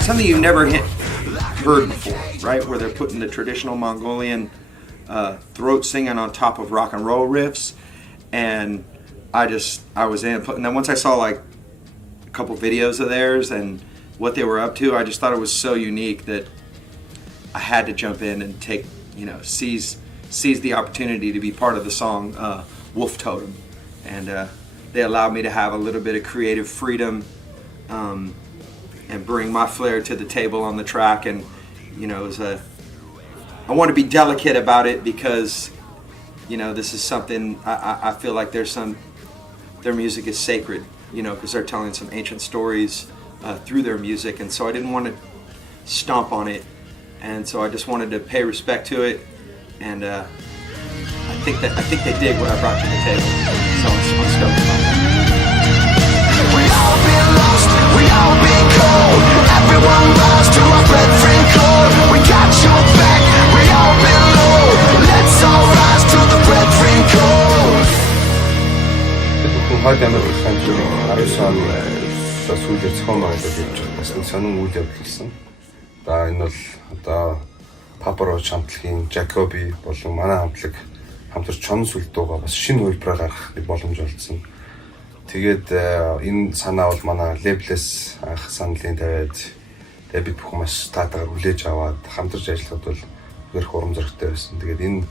Something you've never heard before, right? Where they're putting the traditional Mongolian throat singing on top of rock and roll riffs, and I was in it. And then once I saw like a couple videos of theirs and what they were up to, I just thought it was so unique that I had to jump in and take, seize the opportunity to be part of the song Wolf Totem, and they allowed me to have a little bit of creative freedom. And bring my flair to the table on the track, and I want to be delicate about it because this is something I feel like their music is sacred, because they're telling some ancient stories through their music, and so I didn't want to stomp on it, and so I just wanted to pay respect to it, and I think they dig what I brought to the table, so I'm stoked about that. We all been lost, we all been cold. Everyone lost to our brethren code. We got your back, we all been low. Let's all rise to the brethren code. Хойд Америкийн зүрх 19 оноос сүүлээр цохон ойлголт явж байгаа. Бас нэг сонин үйл явдал болсон. За энэ бол одоо Папарооч хамтлагийн Jacoby болон манай хамтлаг хамтарч чонон сүлдөөгаа бас шинэ хөлбраа гаргах боломж олдсон. Тэгээд энэ санаа бол манай лейблээс анх саналын тавиад тэгээд бид бүхэн маш таатайгаар хүлээж аваад хамтарч ажиллахад бол их урам зоригтой байсан. Тэгээд энэ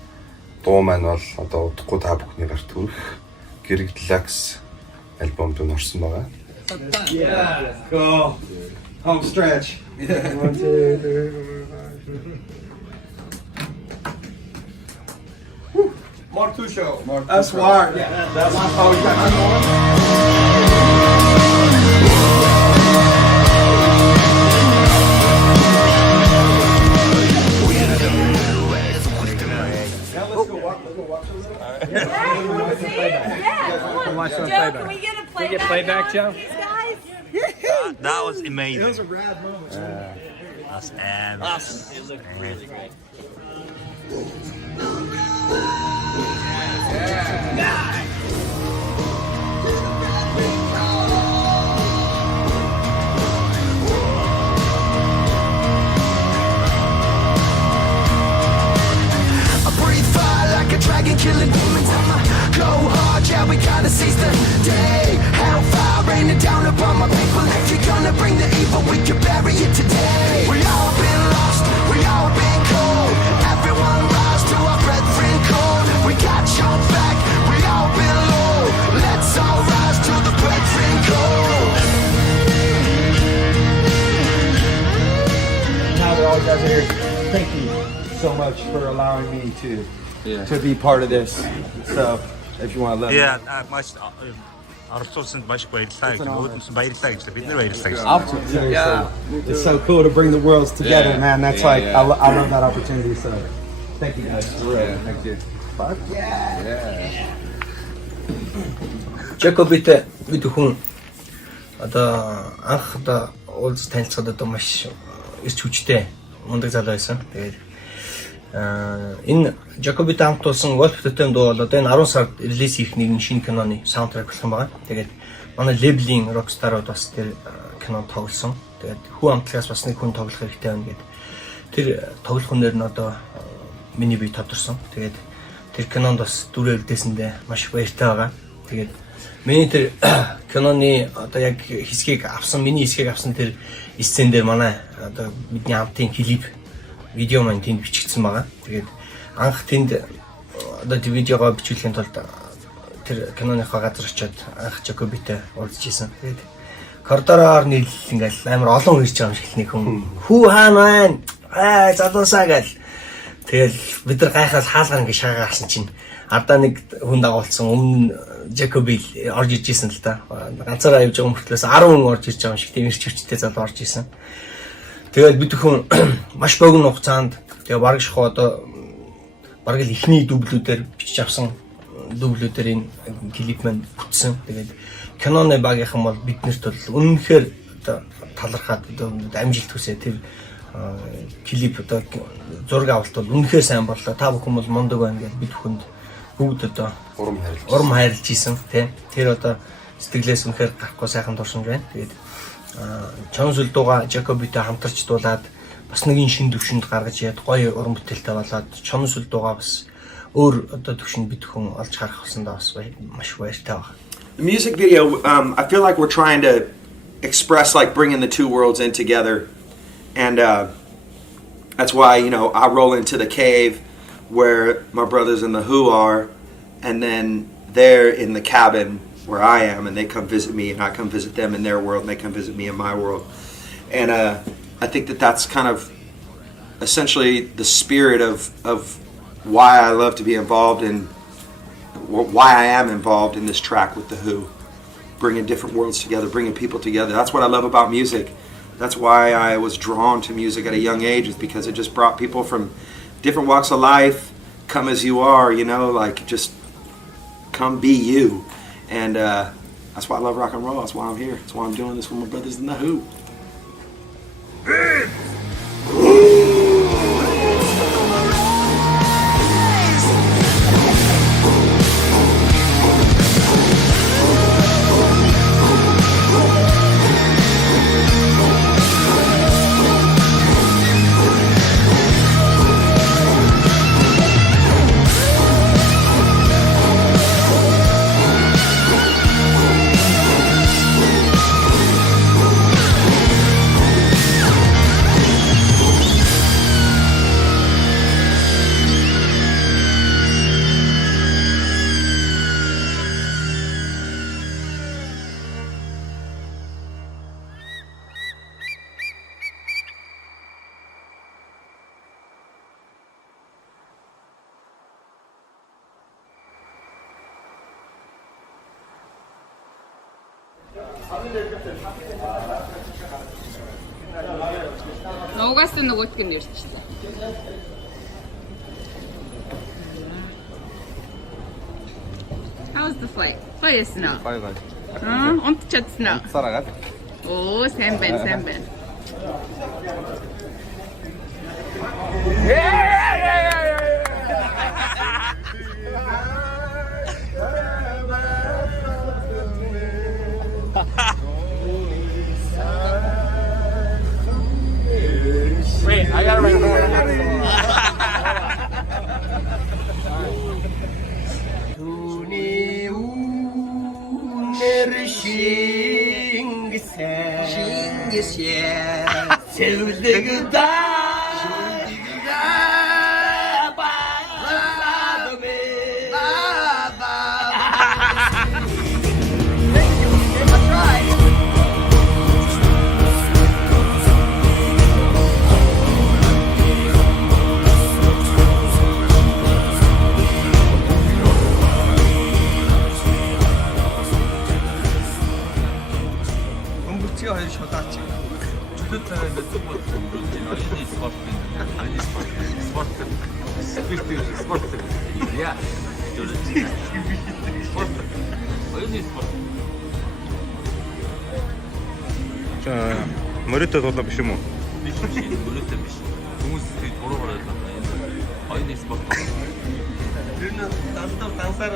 дуу маань бол одоо удахгүй та бүхний гарт хүрэх Gereg альбомд орсон байгаа. Yeah, cool. Home stretch. 1, 2, 3, 4, 5. Mark II show. That's smart. Yeah, that's how we got Joe, can we get a playback, Joe? That was amazing. It was a rad moment. That's Awesome. It looked really great. Dragon killing demons, I'ma go hard, yeah, we gotta seize the day. Hellfire raining down upon my people. If you're gonna bring the evil, we can bury it today. We all been lost, we all been cold. Everyone rise to our brethren code. We got your back, we all been low. Let's all rise to the brethren code. Now that all you guys are here, thank you so much for allowing me to be part of this. So, if you want to let me. маш оролцуулсанд маш их баярлалаа. Өөдөөс нь баярлалаа гэж бид нар баярлалаа гэж. It's so cool to bring the worlds together, man. That's like I love that opportunity. So, thank you guys. Thank you. Jacoby-тэй бид хүн одоо анх одоо уулз танилцахад одоо маш эрч хүчтэй мундаг залуу байсан. Тэгээд энэ Jacoby-тэй хамт болсон Wolf Totem дуу бол одоо энэ 10 сард релиз хийх нэгэн шинэ киноны саундтрек болох юм байна. Тэгээд манай лейблийн рокстарууд бас тэр кинонд тоглосон. Тэгээд хүү амтлагаас бас нэг хүн тоглох хэрэгтэй байна гэдэг. Тэр тоглох хүнээр нь одоо миний бие тодорсон. Тэгээд тэр кинонд бас дүрээр дэсэндээ маш их баяртай байгаа. Тэгээд миний тэр киноны одоо яг хэсгийг авсан, миний хэсгийг авсан тэр сцен дээр манай одоо бидний хамтын клип видео маань тэнд бичигдсэн байгаа. Тэгээд анх тэнд одоо тэр видеогоо бичүүлэхийн тулд тэр киноныхоо газар очиод анх Jacoby-тэй уулзж исэн. Тэгээд коридороор нийлэл ингээл амар олон ирж байгаа юм шиг нэг хүн хүү хаана байна? Залуусаа гэл. Тэгэл бид нар гайхаад хаалгаар ингээ шаагаарсан чинь ардаа нэг хүн дагуулсан өмнө Jacoby орж иж исэн л та. Ганцаараа явж байгаа мөртлөөс 10 хүн орж иж байгаа юм шиг тийм ирч хүчтэй залуу орж исэн. Тэгээд бид хүн маш богино хугацаанд тэгээ бараг шахуу одоо бараг л ихний дублүүдээр бичиж авсан дублүүдээр энэ клип маань бүтсэн. Тэгээд киноны багийнхан бол биднэрт бол үнэнхээр одоо талархаад одоо амжилт хүсээ тэр клип одоо зураг авалт бол үнэнхээр сайн боллоо. Та бүхэн бол мундаг байна гэж бид хүнд бүгд одоо урам хайрлаж ийсэн тий. Тэр одоо сэтгэлээс үнэхээр гарахгүй сайхан дурсамж байна. Тэгээд Чонсул дууга Jacoby-тэй хамтарч дуулаад бас нэгэн шин төвшөнд гаргаж яад гоё уран бүтээлтэй болоод Чонсул дууга бас өөр одоо төвшөнд бид хүн олж харах болсондоо бас маш баяртай байна. The music video, I feel like we're trying to express like bringing the two worlds in together, and that's why I roll into the cave where my brothers in the Who are, and then they're in the cabin where I am, and they come visit me, and I come visit them in their world, and they come visit me in my world. And I think that that's kind of essentially the spirit of why I love to be involved in, why I am involved in this track with the Who, bringing different worlds together, bringing people together. That's what I love about music. That's why I was drawn to music at a young age, is because it just brought people from different walks of life, come as you are, like just come be you. And that's why I love rock and roll. That's why I'm here. That's why I'm doing this with my brothers in the Who. Угаасаа нөгөөтг нь ирчихлээ. How was the flight? Баясан уу? Баяр. Унтчихсан уу? Сараагаад. Oo, сайн байна, сайн байна. Wait, I gotta write Chinggis, yeah. Sevdiğinde хоёр шулаач. Чөлөөт царай мэддэг бол оюуны спорт байна. Оюуны спорт. Спорт. Я. Спорт. Оюуны спорт. 자, 머리도 돌다 биш юм уу? Биш мөрөөдөө биш. Хүмүүс тэгээд буруугаар ойлгоод байна. Оюуны спорт. Тэр нь дансаар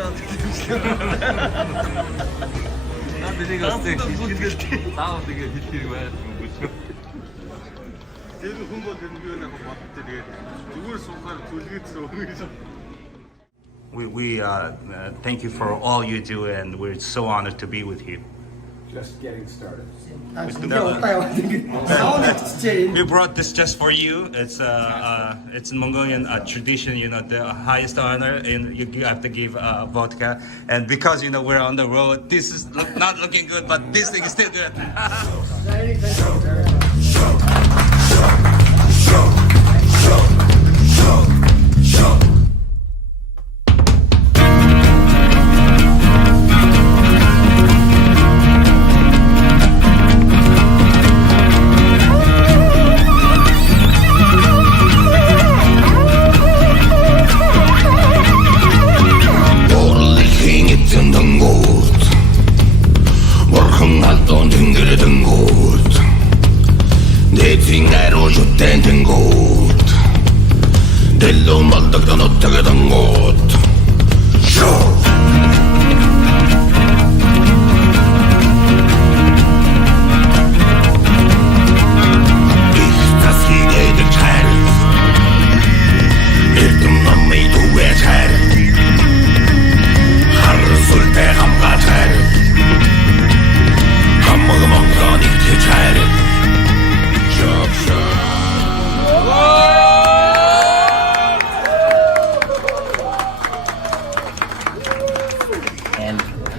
Тэрийг асуух хэлгээд заавал тэгээд хэл хэрэг байгаад юм биш. Тэр хүн бол тэр би нэг боддог тэгээд зүгээр суухаар зүлгээцсэн өгнө гэж. We thank you for all you do, and we're so honored to be with you. Just getting started. We brought this just for you. It's Mongolian tradition, you know, the highest honor, and you have to give vodka. And because you know we're on the road, this is not looking good, but this thing is still good.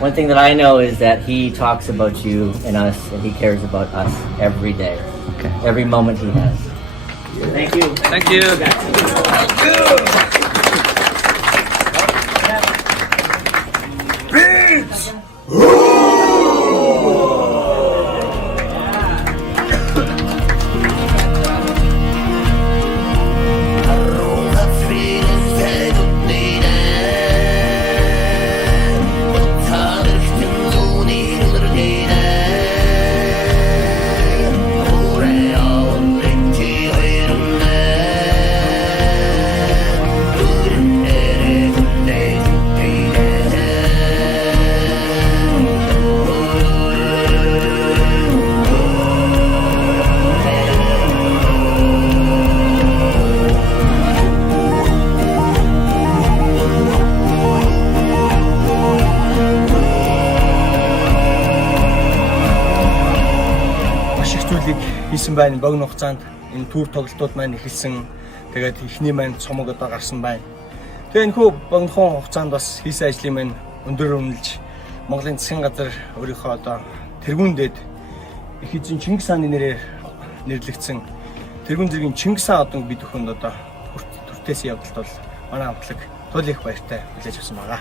One thing that I know is that he talks about you and us, and he cares about us every day. Okay. Every moment he has. Thank you. Thank you. Thank you. Beats! Хийсэн байна. Богино хугацаанд энэ тур тоглолтууд маань эхэлсэн. Тэгээд эхний маань цомог одоо гарсан байна. Тэгээ энэхүү богинохон хугацаанд бас хийсэн ажлын маань өндөр үнэлж Монголын засгийн газар өөрийнхөө одоо тэргүүн дээд их эзэн Чингис хааны нэрээр нэрлэгдсэн тэргүүн зэргийн Чингис хаан одон бид бүхэнд одоо хүртээсэн явдалт бол манай хамтлаг туйл их баяртай хүлээж авсан байгаа.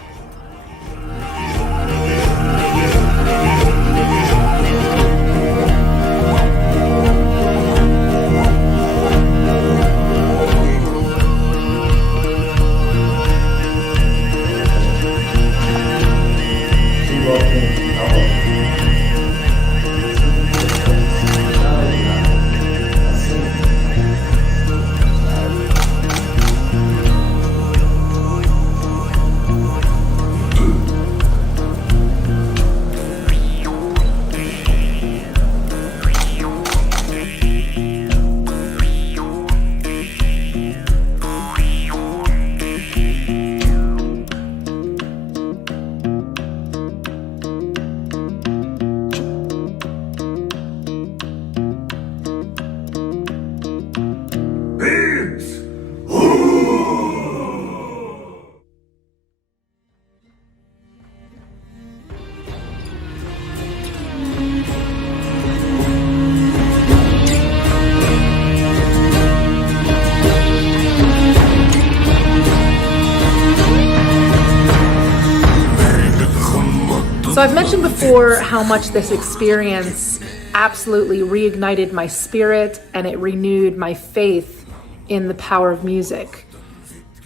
So I've mentioned before how much this experience absolutely reignited my spirit and it renewed my faith in the power of music.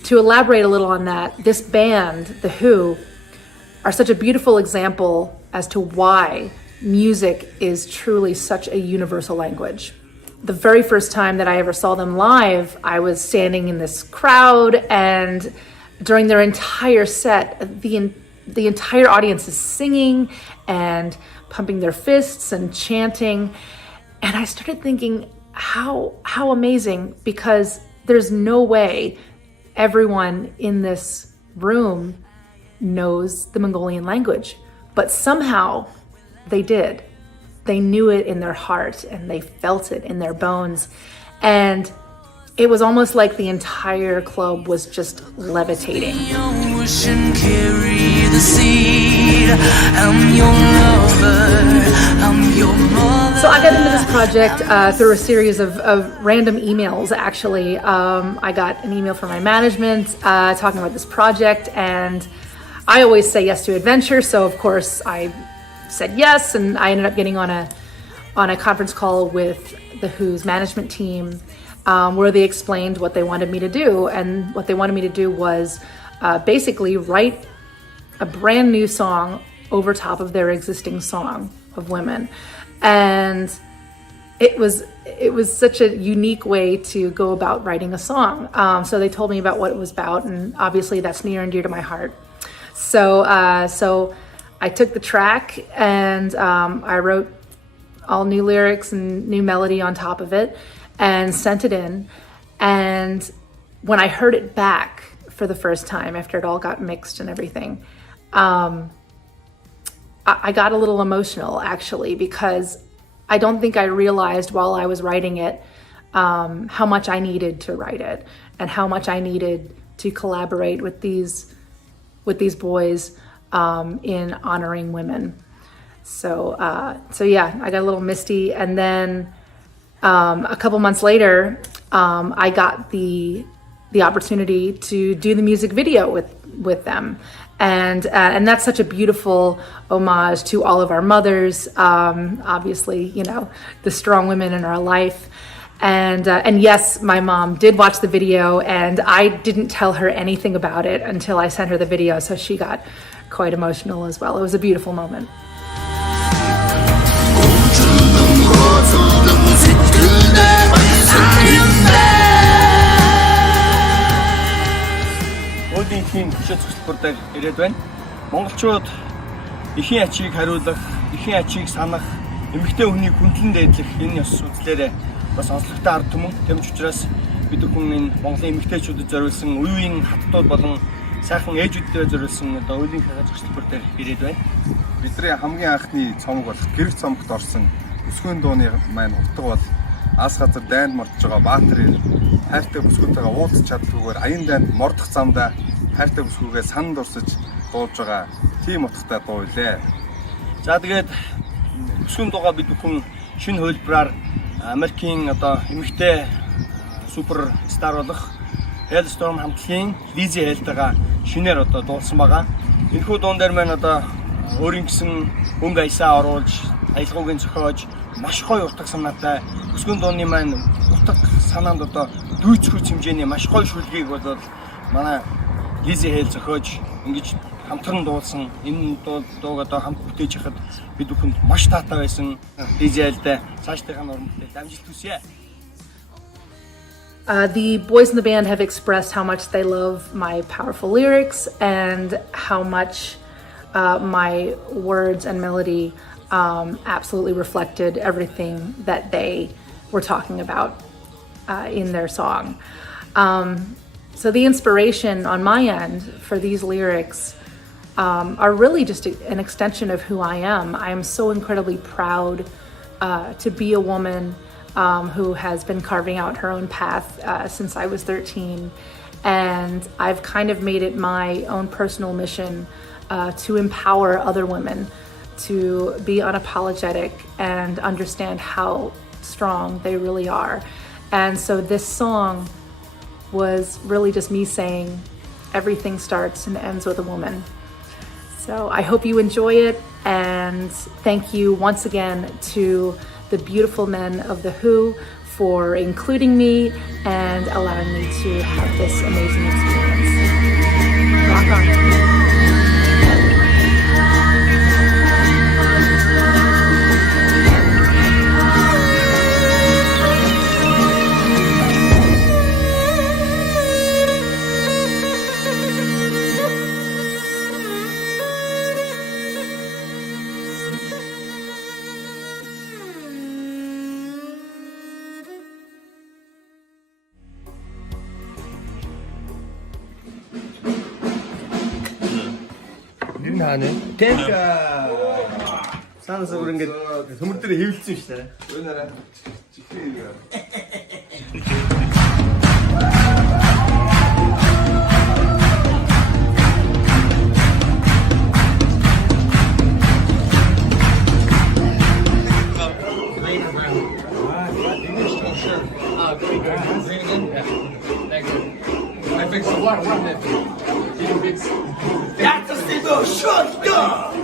To elaborate a little on that, this band, The Who, are such a beautiful example as to why music is truly such a universal language. The very first time that I ever saw them live, I was standing in this crowd, and during their entire set, the entire audience is singing and pumping their fists and chanting. And I started thinking, how amazing, because there's no way everyone in this room knows the Mongolian language, but somehow they did. They knew it in their heart and they felt it in their bones. And it was almost like the entire club was just levitating. So I got into this project through a series of random emails, actually. I got an email from my management talking about this project, and I always say yes to adventure, so of course I said yes, and I ended up getting on a conference call with The Who's management team, where they explained what they wanted me to do. And what they wanted me to do was basically write a brand new song over top of their existing song of Women. And it was such a unique way to go about writing a song. So they told me about what it was about, and obviously that's near and dear to my heart. So I took the track and I wrote all new lyrics and new melody on top of it and sent it in. And when I heard it back for the first time, after it all got mixed and everything, I got a little emotional, actually, because I don't think I realized while I was writing it how much I needed to write it and how much I needed to collaborate with these boys in honoring women. So yeah, I got a little misty. And then a couple months later, I got the opportunity to do the music video with them. And that's such a beautiful homage to all of our mothers, obviously, you know, the strong women in our life. And yes, my mom did watch the video, and I didn't tell her anything about it until I sent her the video, so she got quite emotional as well. It was a beautiful moment. Өөдийн эхийн хүчит зөвлөлтөөр ирээд байна. Монголчууд эхийн ачийг хариулах, эхийн ачийг санах, эмэгтэй хүнийг хүндлэн дээдлэх энэ ёс үзлээрээ бас онцлогтой ард түмэн. Тэмч учраас бид бүхэн энэ Монголын эмэгтэйчүүдэд зориулсан үеийн хаттууд болон сайхан ээжүүдтэй зориулсан одоо үеийн хязгаар зөвлөлтөөр ирээд байна. Бидний хамгийн анхны цомог болох Gereg цомогт орсон бүсгүйн дууны маань утга бол алс газар дайнд мордож байгаа баатарын хайртай бүсгүйтэйгээ уулзах чадлгүйгээр аян дайнд мордох замдаа хайртай бүсгүйгээ санан дурсаж дуулж байгаа тийм утгатай дуу илээ. За тэгээд бүсгүйн дуугаа бид бүхэн шинэ хөлбраар Америкийн одоо эмэгтэй супер стар болох Hailstorm хамтлагийн Lizzy Hale-тэйгээ шинээр одоо дуулсан байгаа. Энэхүү дуун дээр маань одоо өөрийн гэсэн өнгө аясаа оруулж, аялгаугийн зохиож, маш гоё утга санаатай бүсгүйн дууны маань утга санаанд одоо дүйцэхүйц хэмжээний маш гоё шүлгийг бол манай Lizzy Hale зохиож ингэж хамтран дуулсан. Энэ дууг одоо хамт бүтээж хахад бид бүхэнд маш таатай байсан. Lizzy Hale-тэй цаашдынхаа уран бүтээл амжилт хүсье. The boys in the band have expressed how much they love my powerful lyrics and how much my words and melody absolutely reflected everything that they were talking about in their song. So the inspiration on my end for these lyrics are really just an extension of who I am. I am so incredibly proud to be a woman who has been carving out her own path since I was 13. And I've kind of made it my own personal mission to empower other women to be unapologetic and understand how strong they really are. And so this song was really just me saying everything starts and ends with a woman. So I hope you enjoy it. And thank you once again to the beautiful men of The Who for including me and allowing me to have this amazing experience. Rock on. Тэнка. Санаас өөр ингээд төмөр дээр хэвлэлсэн шүү дээ. Өнөрөө. I fix one net. That's a single shotgun!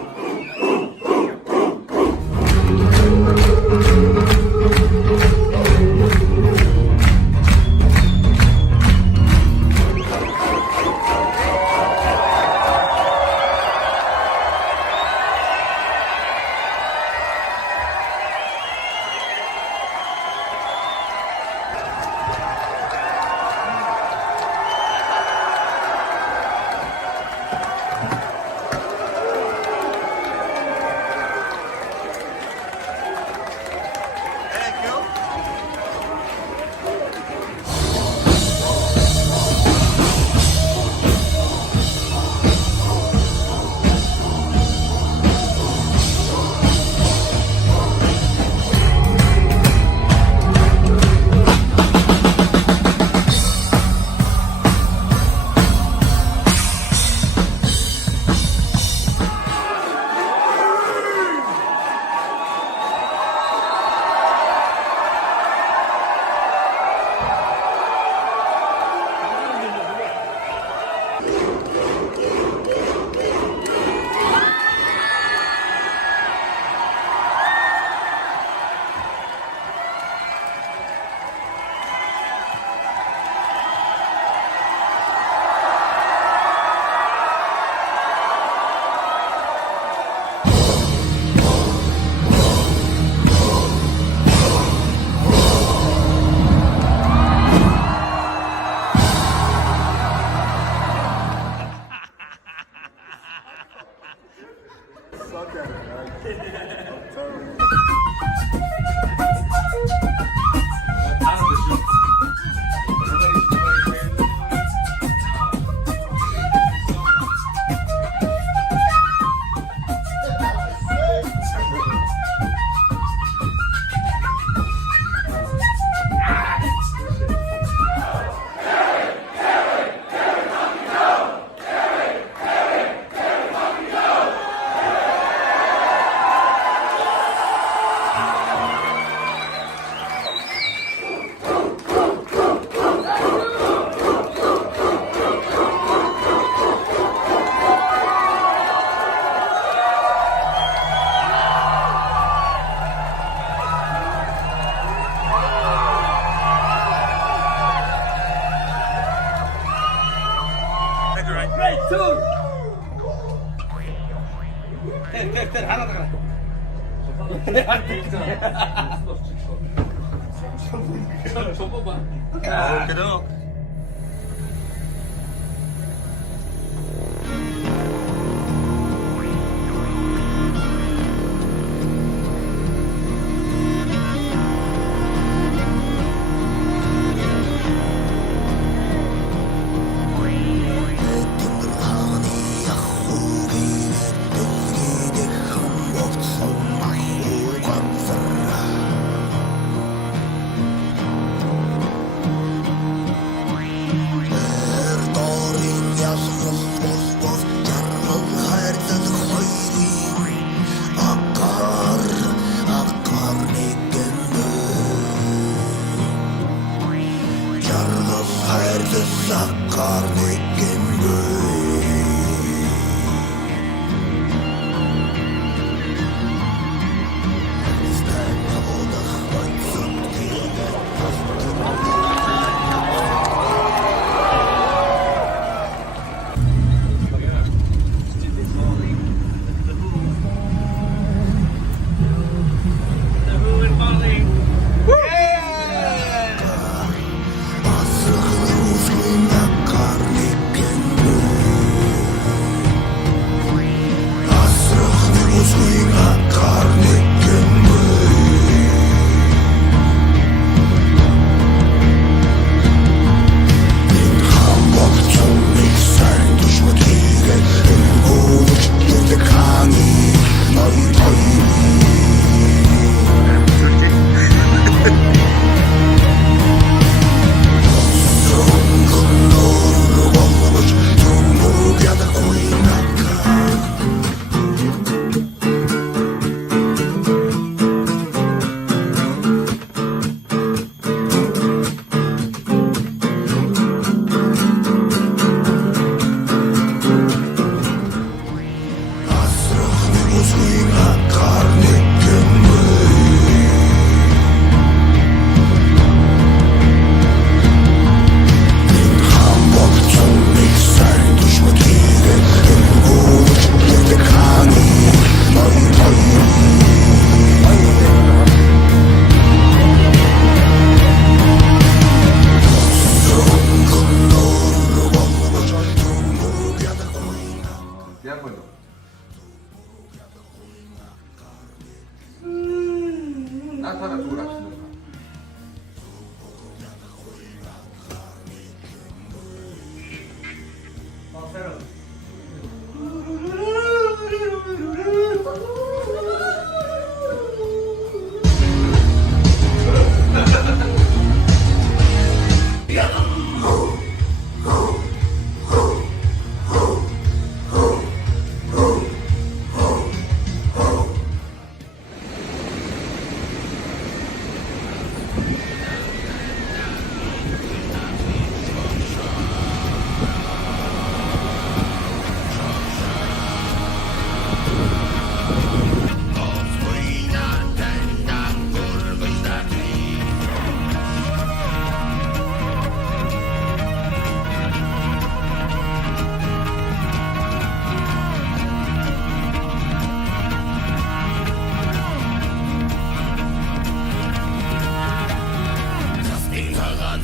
Атаараа зүгээр авчихна.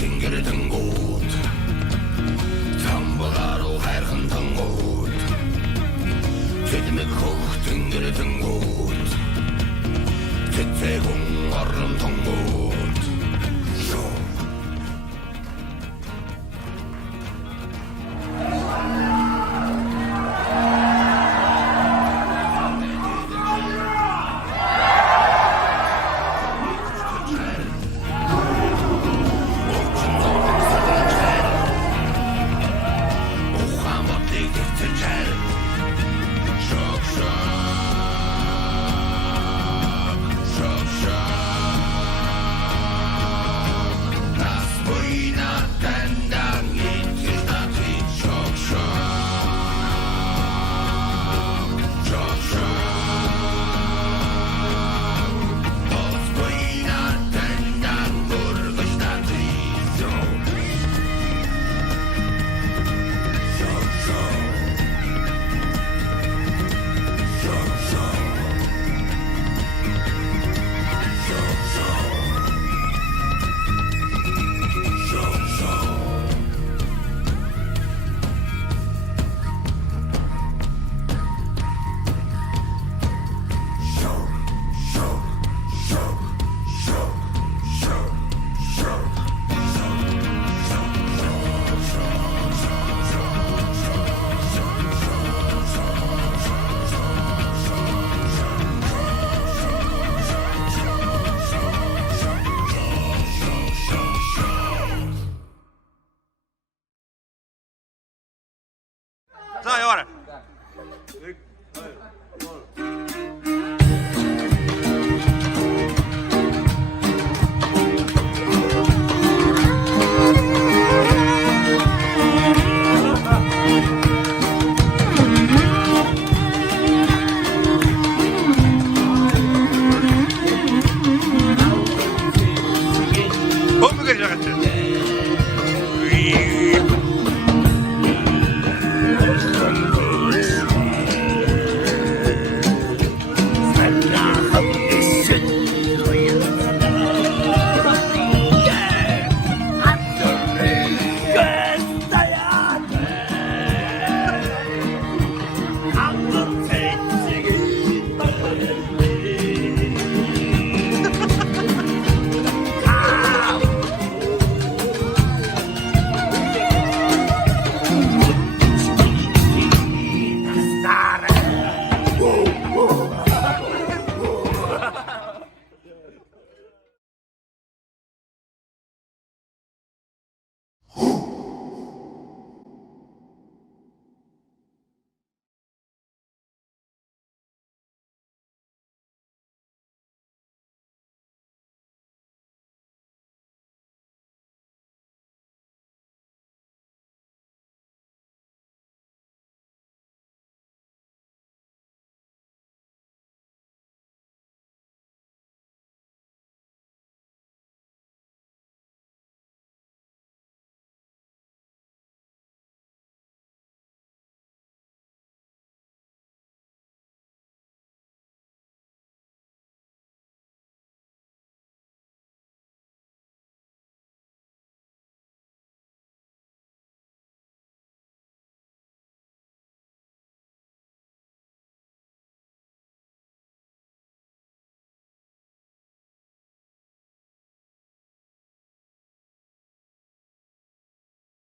tingere tengo